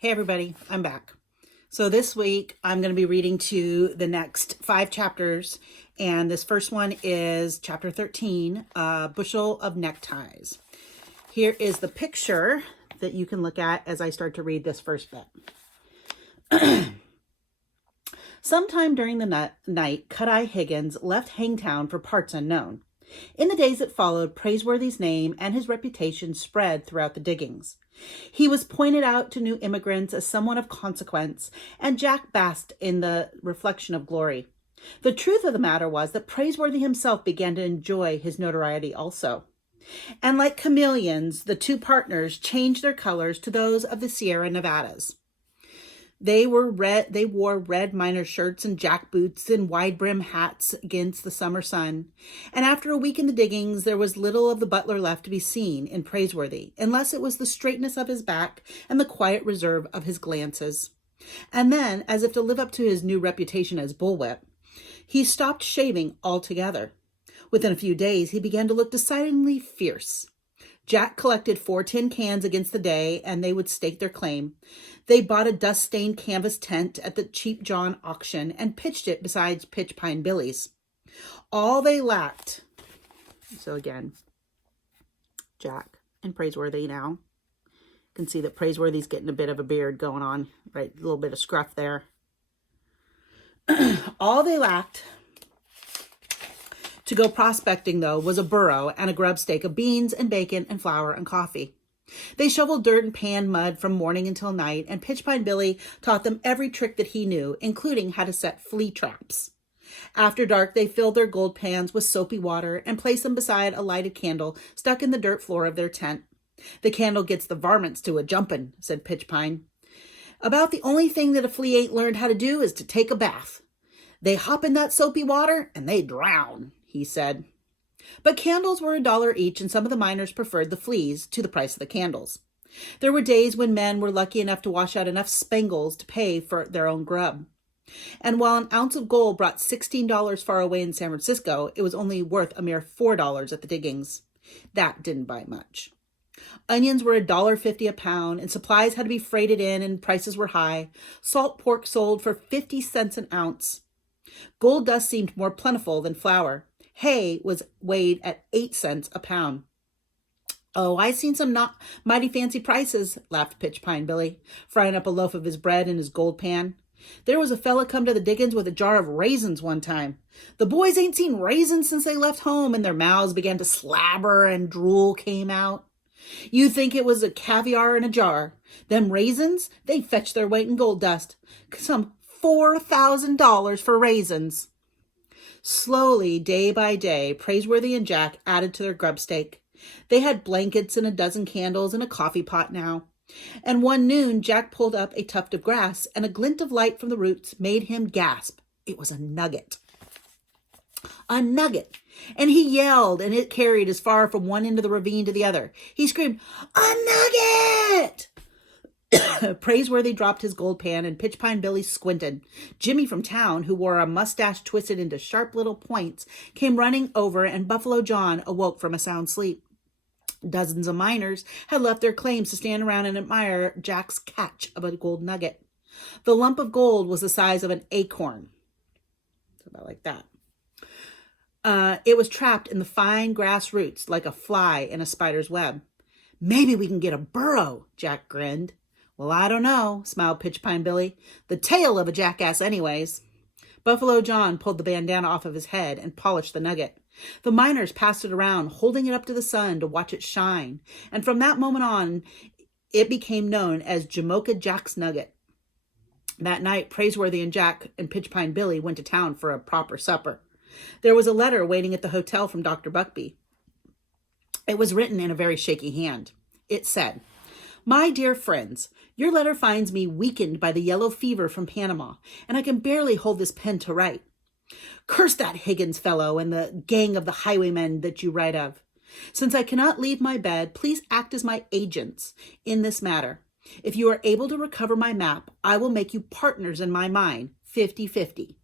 Hey everybody, I'm back. So this week I'm going to be reading to the next 5 chapters, and this first one is chapter 13, A-Bushel of Neckties. Here is the picture that you can look at as I start to read this first bit. Sometime during the night, Cut-Eye Higgins left Hangtown for parts unknown. In the days that followed, Praiseworthy's name and his reputation spread throughout the diggings. He was pointed out to new immigrants as someone of consequence, and Jack basked in the reflection of glory. The truth of the matter was that Praiseworthy himself began to enjoy his notoriety also. And like chameleons, the two partners changed their colors to those of the Sierra Nevadas. They wore red miner shirts and jack boots and wide-brim hats against the summer sun. And after a week in the diggings, there was little of the butler left to be seen in Praiseworthy, unless it was the straightness of his back and the quiet reserve of his glances. And then, as if to live up to his new reputation as bullwhip, he stopped shaving altogether. Within a few days, he began to look decidedly fierce. Jack collected 4 tin cans against the day, and they would stake their claim. They bought a dust-stained canvas tent at the Cheap John auction and pitched it beside Pitch Pine Billy's. All they lacked. So again, Jack and Praiseworthy now. You can see that Praiseworthy's getting a bit of a beard going on, right? A little bit of scruff there. All they lacked to go prospecting, though, was a burro and a grub stake of beans and bacon and flour and coffee. They shoveled dirt and panned mud from morning until night, and Pitchpine Billy taught them every trick that he knew, including how to set flea traps. After dark, they filled their gold pans with soapy water and placed them beside a lighted candle stuck in the dirt floor of their tent. "The candle gets the varmints to a-jumpin'," said Pitchpine. "About the only thing that a flea ain't learned how to do is to take a bath. They hop in that soapy water and they drown," he said. But candles were $1 each, and some of the miners preferred the fleas to the price of the candles. There were days when men were lucky enough to wash out enough spangles to pay for their own grub. And while an ounce of gold brought $16 far away in San Francisco, it was only worth a mere $4 at the diggings. That didn't buy much. Onions were $1.50 a pound, and supplies had to be freighted in, and prices were high. Salt pork sold for 50 cents an ounce. Gold dust seemed more plentiful than flour. Hay was weighed at 8 cents a pound. "Oh, I seen some not mighty fancy prices," laughed Pitchpine Billy, frying up a loaf of his bread in his gold pan. "There was a fella come to the diggings with a jar of raisins one time. The boys ain't seen raisins since they left home, and their mouths began to slabber and drool came out. You'd think it was a caviar in a jar. Them raisins, they fetch their weight in gold dust. Some $4,000 for raisins." Slowly, day by day, Praiseworthy and Jack added to their grub stake. They had blankets and a dozen candles and a coffee pot now. And one noon, Jack pulled up a tuft of grass, and a glint of light from the roots made him gasp. It was a nugget. A nugget! And he yelled, and it carried as far from one end of the ravine to the other. He screamed, "A nugget!" Praiseworthy dropped his gold pan, and Pitchpine Billy squinted. Jimmy from town, who wore a mustache twisted into sharp little points, came running over, and Buffalo John awoke from a sound sleep. Dozens of miners had left their claims to stand around and admire Jack's catch of a gold nugget. The lump of gold was the size of an acorn. It's about like that. It was trapped in the fine grass roots like a fly in a spider's web. "Maybe we can get a burro," Jack grinned. "Well, I don't know," smiled Pitchpine Billy. "The tail of a jackass anyways." Buffalo John pulled the bandana off of his head and polished the nugget. The miners passed it around, holding it up to the sun to watch it shine, and from that moment on, it became known as Jamocha Jack's Nugget. That night, Praiseworthy and Jack and Pitchpine Billy went to town for a proper supper. There was a letter waiting at the hotel from Dr. Buckby. It was written in a very shaky hand. It said, "My dear friends, your letter finds me weakened by the yellow fever from Panama, and I can barely hold this pen to write. Curse that Higgins fellow and the gang of the highwaymen that you write of. Since I cannot leave my bed, please act as my agents in this matter. If you are able to recover my map, I will make you partners in my mine, 50-50.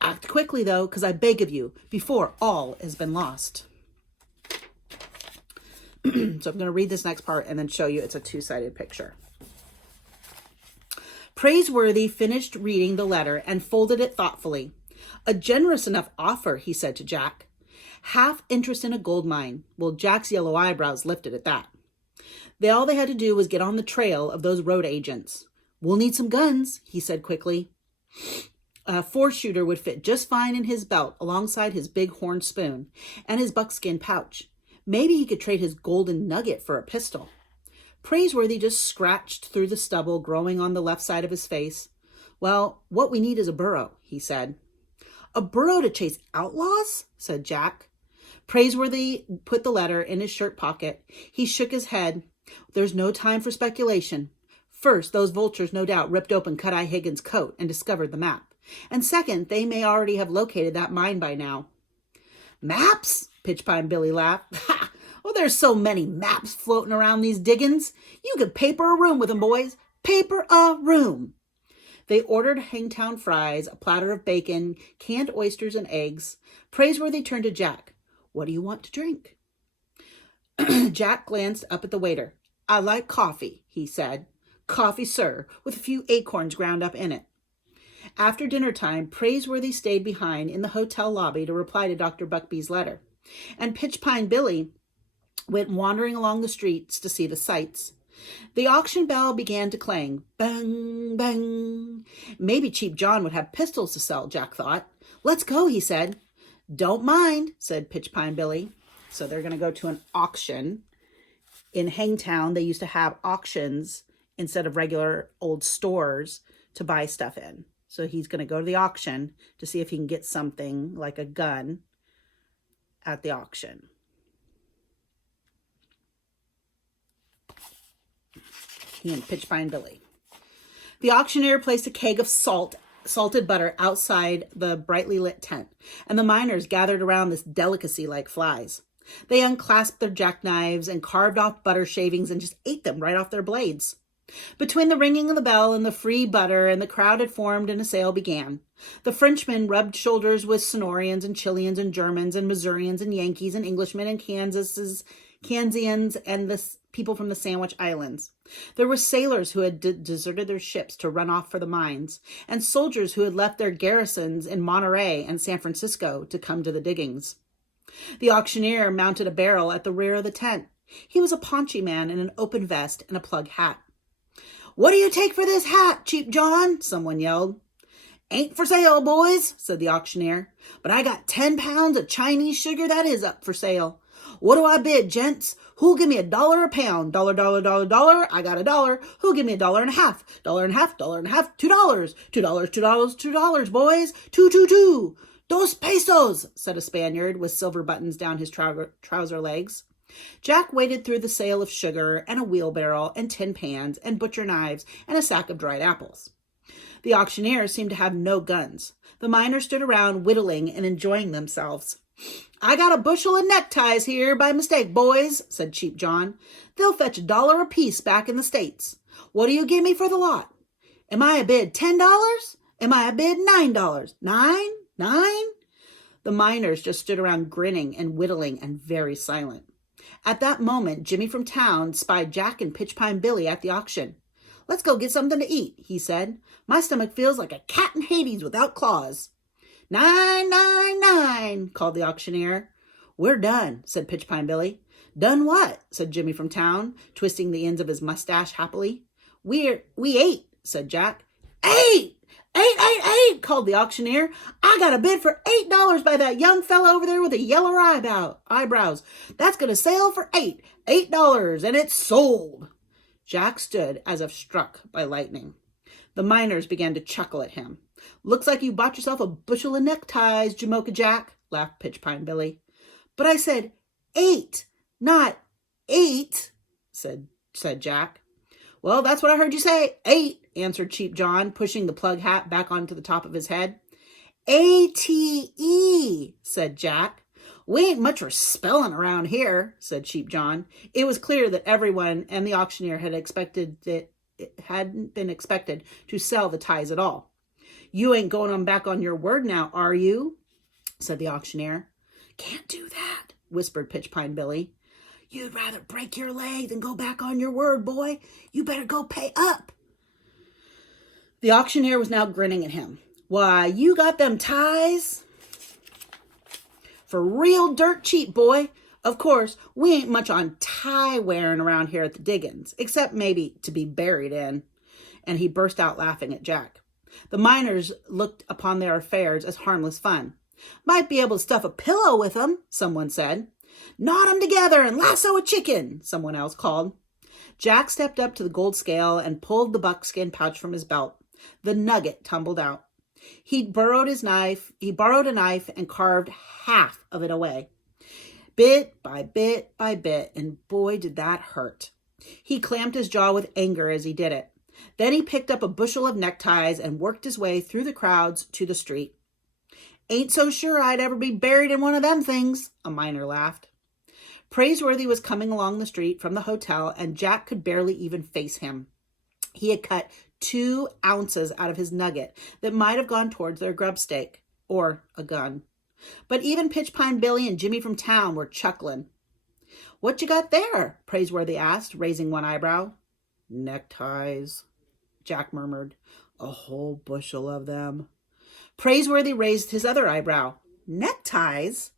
Act quickly, though, because I beg of you, before all has been lost." So I'm going to read this next part and then show you it's a two-sided picture. Praiseworthy finished reading the letter and folded it thoughtfully. A generous enough offer, he said to Jack. Half interest in a gold mine. Well, Jack's yellow eyebrows lifted at that. All they had to do was get on the trail of those road agents. We'll need some guns, he said quickly. A 4-shooter would fit just fine in his belt alongside his big horn spoon and his buckskin pouch. Maybe he could trade his golden nugget for a pistol. Praiseworthy just scratched through the stubble growing on the left side of his face. Well, what we need is a burro, he said. A burro to chase outlaws? Said Jack. Praiseworthy put the letter in his shirt pocket. He shook his head. There's no time for speculation. First, those vultures no doubt ripped open Cut-Eye Higgins' coat and discovered the map. And second, they may already have located that mine by now. Maps? Pitchpine Billy laughed. Ha! Well, there's so many maps floating around these diggings. You could paper a room with them, boys. Paper a room. They ordered Hangtown fries, a platter of bacon, canned oysters, and eggs. Praiseworthy turned to Jack. What do you want to drink? Jack glanced up at the waiter. I like coffee, he said. Coffee, sir, with a few acorns ground up in it. After dinner time, Praiseworthy stayed behind in the hotel lobby to reply to Dr. Buckbee's letter, and Pitchpine Billy went wandering along the streets to see the sights. The auction bell began to clang. Bang, bang. Maybe Cheap John would have pistols to sell, Jack thought. Let's go, he said. Don't mind, said Pitchpine Billy. So they're going to go to an auction. In Hangtown, they used to have auctions instead of regular old stores to buy stuff in. So he's going to go to the auction to see if he can get something like a gun at the auction. He and Pitchpine Billy. The auctioneer placed a keg of salted butter outside the brightly lit tent, and the miners gathered around this delicacy like flies. They unclasped their jackknives and carved off butter shavings and just ate them right off their blades. Between the ringing of the bell and the free butter, and the crowd had formed and a sale began. The Frenchmen rubbed shoulders with Sonorians and Chileans and Germans and Missourians and Yankees and Englishmen and Kansians and the people from the Sandwich Islands. There were sailors who had deserted their ships to run off for the mines, and soldiers who had left their garrisons in Monterey and San Francisco to come to the diggings. The auctioneer mounted a barrel at the rear of the tent. He was a paunchy man in an open vest and a plug hat. What do you take for this hat, Cheap John? Someone yelled. Ain't for sale, boys, said the auctioneer. But I got 10 pounds of Chinese sugar that is up for sale. What do I bid, gents? Who'll give me $1 a pound? Dollar, dollar, dollar, dollar. I got $1. Who'll give me $1.50? $1.50, $1.50, $2. $2, $2, $2, boys. Two. Dos pesos, said a Spaniard with silver buttons down his trouser legs. Jack waded through the sale of sugar and a wheelbarrow and tin pans and butcher knives and a sack of dried apples. The auctioneer seemed to have no guns. The miners stood around whittling and enjoying themselves. I got a bushel of neckties here by mistake, boys, said Cheap John. They'll fetch $1 apiece back in the States. What do you give me for the lot? Am I a bid $10? Am I a bid $9? Nine? The miners just stood around grinning and whittling and very silent. At that moment, Jimmy from town spied Jack and Pitchpine Billy at the auction. Let's go get something to eat, he said. My stomach feels like a cat in Hades without claws. 999, called the auctioneer. We're done, said Pitchpine Billy. Done what? Said Jimmy from town, twisting the ends of his mustache happily. We ate, said Jack. Eight, called the auctioneer. I got a bid for $8 by that young fellow over there with the yellow eyebrows. That's going to sell for $8, and it's sold. Jack stood as if struck by lightning. The miners began to chuckle at him. Looks like you bought yourself a bushel of neckties, Jamocha Jack, laughed Pitchpine Billy. But I said 8, not 8, said Jack. Well, that's what I heard you say. 8, answered Cheap John, pushing the plug hat back onto the top of his head. ATE, said Jack. We ain't much for spelling around here, said Cheap John. It was clear that everyone and the auctioneer hadn't been expected to sell the ties at all. You ain't going on back on your word now, are you? Said the auctioneer. Can't do that, whispered Pitchpine Billy. You'd rather break your leg than go back on your word, boy. You better go pay up. The auctioneer was now grinning at him. Why, you got them ties? For real dirt cheap, boy. Of course, we ain't much on tie wearing around here at the diggings, except maybe to be buried in. And he burst out laughing at Jack. The miners looked upon their affairs as harmless fun. Might be able to stuff a pillow with them, someone said. Knot 'em together and lasso a chicken, someone else called. Jack stepped up to the gold scale and pulled the buckskin pouch from his belt. The nugget tumbled out. He borrowed a knife and carved half of it away. Bit by bit by bit, and boy did that hurt. He clamped his jaw with anger as he did it. Then he picked up a bushel of neckties and worked his way through the crowds to the street. Ain't so sure I'd ever be buried in one of them things, a miner laughed. Praiseworthy was coming along the street from the hotel, and Jack could barely even face him. He had cut 2 ounces out of his nugget that might have gone towards their grub stake, or a gun. But even Pitchpine Billy and Jimmy from town were chuckling. What you got there? Praiseworthy asked, raising one eyebrow. Neckties, Jack murmured. A whole bushel of them. Praiseworthy raised his other eyebrow. Neckties?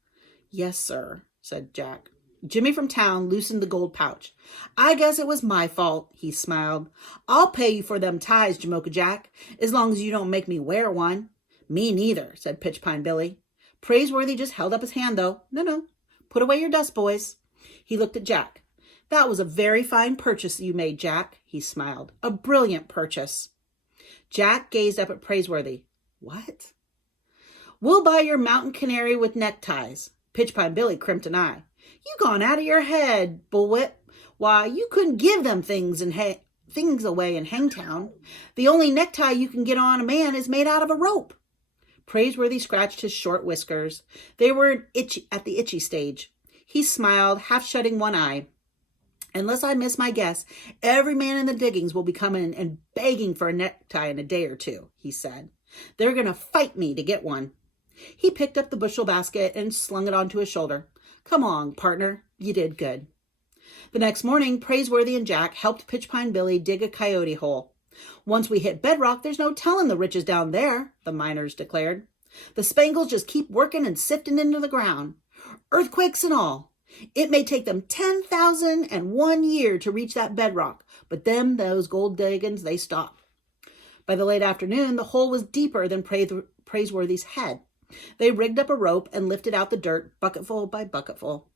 Yes, sir, said Jack. Jimmy from town loosened the gold pouch. I guess it was my fault, he smiled. I'll pay you for them ties, Jamocha Jack, as long as you don't make me wear one. Me neither, said Pitchpine Billy. Praiseworthy just held up his hand, though. No, put away your dust, boys. He looked at Jack. That was a very fine purchase you made, Jack, he smiled. A brilliant purchase. Jack gazed up at Praiseworthy. What? We'll buy your mountain canary with neckties. Pitchpine Billy crimped an eye. You gone out of your head, Bullwhip. Why, you couldn't give them things away in Hangtown. The only necktie you can get on a man is made out of a rope. Praiseworthy scratched his short whiskers. They were at the itchy stage. He smiled, half shutting one eye. Unless I miss my guess, every man in the diggings will be coming and begging for a necktie in a day or two, he said. They're going to fight me to get one. He picked up the bushel basket and slung it onto his shoulder. Come on, partner. You did good. The next morning, Praiseworthy and Jack helped Pitchpine Billy dig a coyote hole. Once we hit bedrock, there's no telling the riches down there, the miners declared. The Spangles just keep working and sifting into the ground. Earthquakes and all. It may take them 10,001 years to reach that bedrock, but those gold diggings, they stop. By the late afternoon, the hole was deeper than Praiseworthy's head. They rigged up a rope and lifted out the dirt, bucketful by bucketful.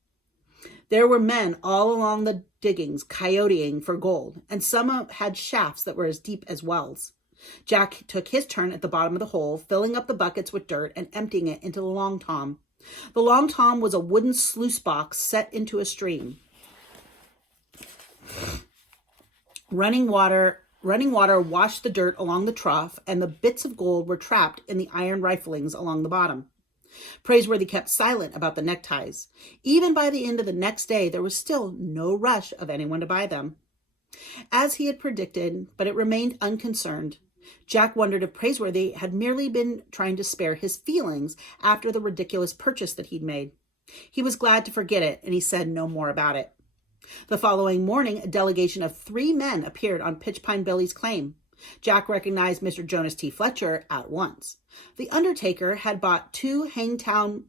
There were men all along the diggings coyoteing for gold, and some had shafts that were as deep as wells. Jack took his turn at the bottom of the hole, filling up the buckets with dirt and emptying it into the long tom. The long tom was a wooden sluice box set into a stream. Running water washed the dirt along the trough, and the bits of gold were trapped in the iron riflings along the bottom. Praiseworthy kept silent about the neckties. Even by the end of the next day, there was still no rush of anyone to buy them. As he had predicted, but it remained unconcerned. Jack wondered if Praiseworthy had merely been trying to spare his feelings after the ridiculous purchase that he'd made. He was glad to forget it, and he said no more about it. The following morning, a delegation of 3 men appeared on Pitchpine Billy's claim. Jack recognized Mr. Jonas T. Fletcher at once. The undertaker had brought 2 Hangtown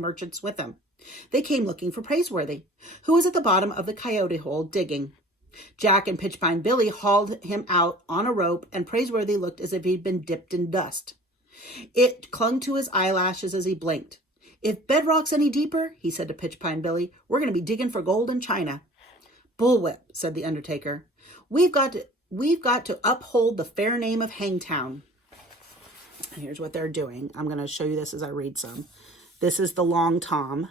merchants with him. They came looking for Praiseworthy, who was at the bottom of the coyote hole digging. Jack and Pitchpine Billy hauled him out on a rope, and Praiseworthy looked as if he'd been dipped in dust. It clung to his eyelashes as he blinked. If bedrock's any deeper, he said to Pitchpine Billy, we're going to be digging for gold in China. Bullwhip, said the undertaker. We've got to uphold the fair name of Hangtown. And here's what they're doing. I'm going to show you this as I read some. This is the long tom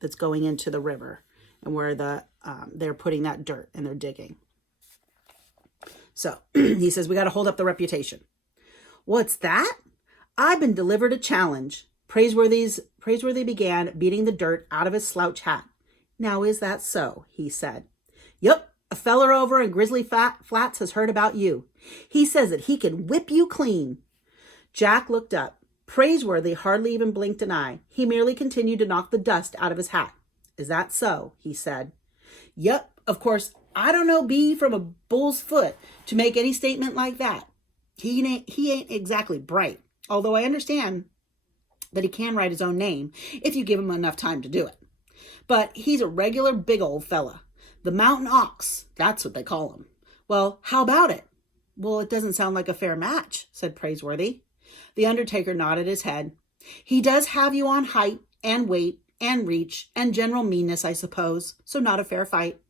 that's going into the river, and where they're putting that dirt and they're digging. So he says, we got to hold up the reputation. What's that? I've been delivered a challenge. Praiseworthy began beating the dirt out of his slouch hat. Now, is that so? He said. Yup, a feller over in Grizzly Flats has heard about you. He says that he can whip you clean. Jack looked up. Praiseworthy hardly even blinked an eye. He merely continued to knock the dust out of his hat. Is that so? He said. Yup, of course, I don't know B from a bull's foot to make any statement like that. He ain't exactly bright, although I understand that he can write his own name if you give him enough time to do it. But he's a regular big old fella. The mountain ox, that's what they call him. Well, how about it? Well, it doesn't sound like a fair match, said Praiseworthy. The undertaker nodded his head. He does have you on height and weight and reach and general meanness, I suppose, so not a fair fight.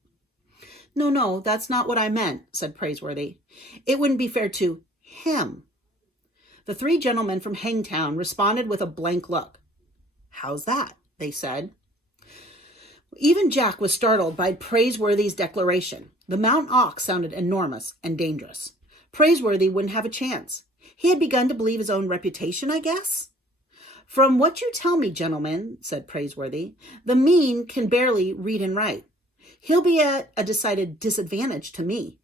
No, that's not what I meant, said Praiseworthy. It wouldn't be fair to him. The three gentlemen from Hangtown responded with a blank look. How's that? They said. Even Jack was startled by Praiseworthy's declaration. The Mount Ox sounded enormous and dangerous. Praiseworthy wouldn't have a chance. He had begun to believe his own reputation, I guess. From what you tell me, gentlemen, said Praiseworthy, the mean can barely read and write. He'll be at a decided disadvantage to me.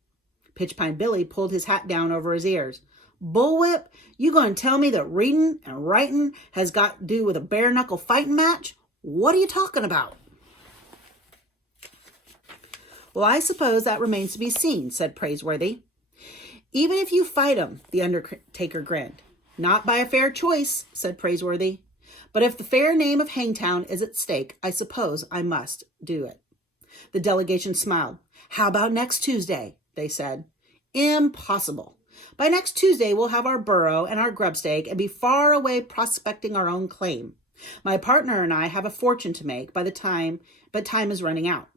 Pitchpine Billy pulled his hat down over his ears. Bullwhip, you going to tell me that reading and writing has got to do with a bare-knuckle fighting match? What are you talking about? Well, I suppose that remains to be seen, said Praiseworthy. Even if you fight him, the undertaker grinned. Not by a fair choice, said Praiseworthy. But if the fair name of Hangtown is at stake, I suppose I must do it. The delegation smiled. How about next Tuesday? They said. Impossible. By next Tuesday, we'll have our burro and our grubstake and be far away prospecting our own claim. My partner and I have a fortune to make but time is running out.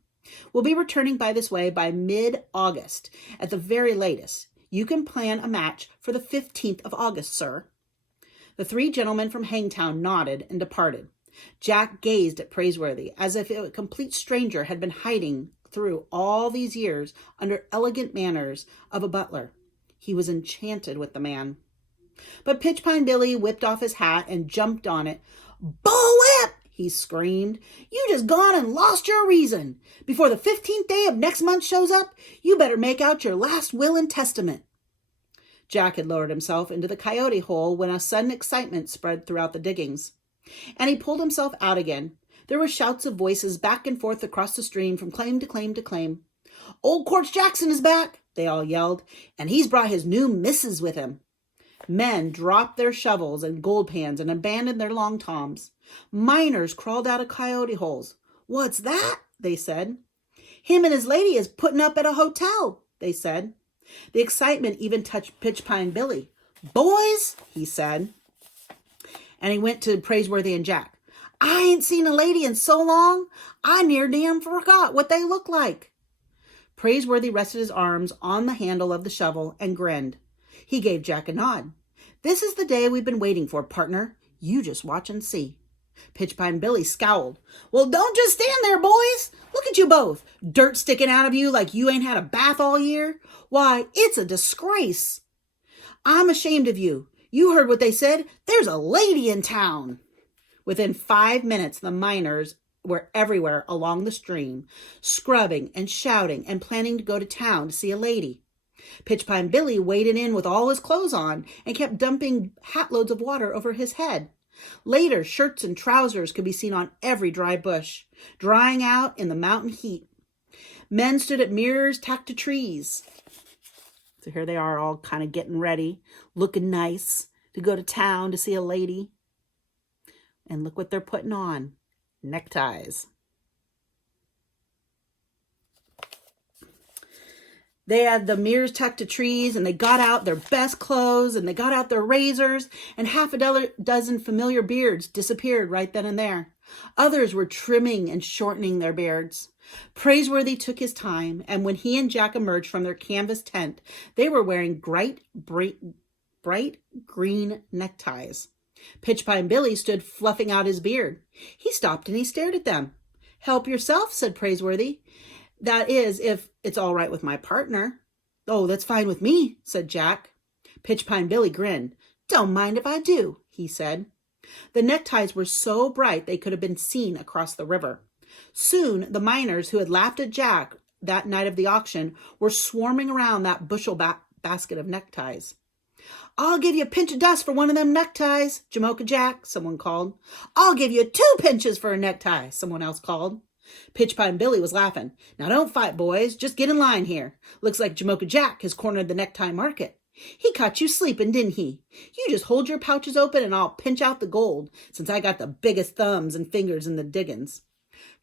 We'll be returning by this way by mid-August at the very latest. You can plan a match for the 15th of August, sir. The three gentlemen from Hangtown nodded and departed. Jack gazed at Praiseworthy as if a complete stranger had been hiding through all these years under elegant manners of a butler. He was enchanted with the man. But Pitchpine Billy whipped off his hat and jumped on it. Bullwhip! He screamed. You just gone and lost your reason. Before the 15th day of next month shows up, you better make out your last will and testament. Jack had lowered himself into the coyote hole when a sudden excitement spread throughout the diggings, and he pulled himself out again. There were shouts of voices back and forth across the stream from claim to claim to claim. Old Quartz Jackson is back, they all yelled, and he's brought his new missus with him. Men dropped their shovels and gold pans and abandoned their long toms. Miners crawled out of coyote holes. What's that? They said. Him and his lady is putting up at a hotel, they said. The excitement even touched Pitchpine Billy. Boys, he said. And he went to Praiseworthy and Jack. I ain't seen a lady in so long, I near damn forgot what they look like. Praiseworthy rested his arms on the handle of the shovel and grinned. He gave Jack a nod. This is the day we've been waiting for, partner. You just watch and see. Pitchpine Billy scowled. Well, don't just stand there, boys. Look at you both. Dirt sticking out of you like you ain't had a bath all year. Why, it's a disgrace. I'm ashamed of you. You heard what they said. There's a lady in town. Within 5 minutes, the miners were everywhere along the stream, scrubbing and shouting and planning to go to town to see a lady. Pitchpine Billy waded in with all his clothes on and kept dumping hatloads of water over his head. Later, shirts and trousers could be seen on every dry bush, drying out in the mountain heat. Men stood at mirrors tacked to trees. So here they are all kind of getting ready, looking nice to go to town to see a lady. And look what they're putting on. Neckties. They had the mirrors tucked to trees, and they got out their best clothes, and they got out their razors, and half a dozen familiar beards disappeared right then and there. Others were trimming and shortening their beards. Praiseworthy took his time, and when he and Jack emerged from their canvas tent, they were wearing bright green neckties. Pitchpine Billy stood fluffing out his beard. He stopped and he stared at them. Help yourself, said Praiseworthy. That is, if it's all right with my partner. Oh, that's fine with me, said Jack. Pitchpine Billy grinned. Don't mind if I do, he said. The neckties were so bright they could have been seen across the river. Soon, the miners who had laughed at Jack that night of the auction were swarming around that bushel basket of neckties. I'll give you a pinch of dust for one of them neckties, Jamocha Jack, someone called. I'll give you 2 pinches for a necktie, someone else called. Pitchpine Billy was laughing. Now don't fight, boys. Just get in line here. Looks like Jamocha Jack has cornered the necktie market. He caught you sleeping, didn't he? You just hold your pouches open and I'll pinch out the gold, since I got the biggest thumbs and fingers in the diggins.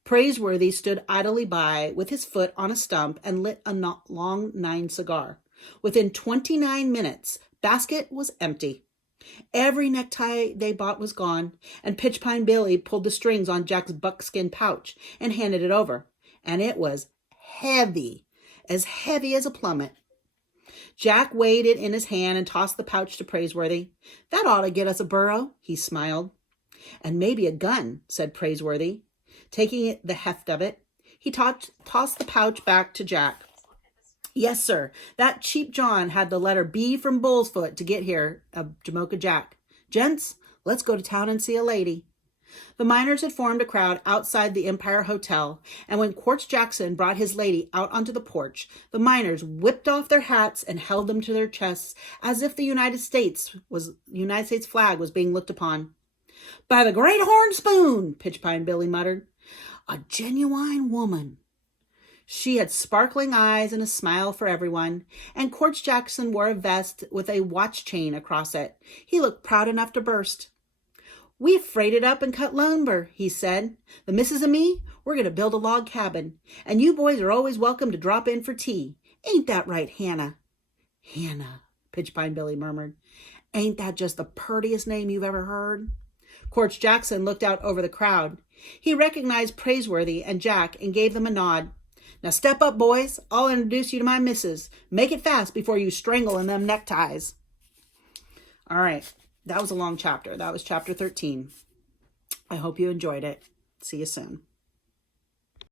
Praiseworthy stood idly by with his foot on a stump and lit a long 9 cigar. Within 29 minutes, basket was empty. Every necktie they bought was gone, and Pitchpine Billy pulled the strings on Jack's buckskin pouch and handed it over. And it was heavy as a plummet. Jack weighed it in his hand and tossed the pouch to Praiseworthy. That ought to get us a burro, he smiled. And maybe a gun, said Praiseworthy. Taking the heft of it, he tossed the pouch back to Jack. Yes, sir. That cheap John had the letter B from Bullsfoot to get here, Jamocha Jack. Gents, let's go to town and see a lady. The miners had formed a crowd outside the Empire Hotel, and when Quartz Jackson brought his lady out onto the porch, the miners whipped off their hats and held them to their chests as if the United States flag was being looked upon. By the great horn spoon, Pitchpine Billy muttered. A genuine woman. She had sparkling eyes and a smile for everyone, and Quartz Jackson wore a vest with a watch chain across it. He looked proud enough to burst. We've freighted up and cut lumber, he said. The missus and me, we're going to build a log cabin, and you boys are always welcome to drop in for tea. Ain't that right, Hannah? Hannah, Pitchpine Billy murmured. Ain't that just the purtiest name you've ever heard? Quartz Jackson looked out over the crowd. He recognized Praiseworthy and Jack and gave them a nod. Now step up, boys. I'll introduce you to my missus. Make it fast before you strangle in them neckties. All right. That was a long chapter. That was chapter 13. I hope you enjoyed it. See you soon.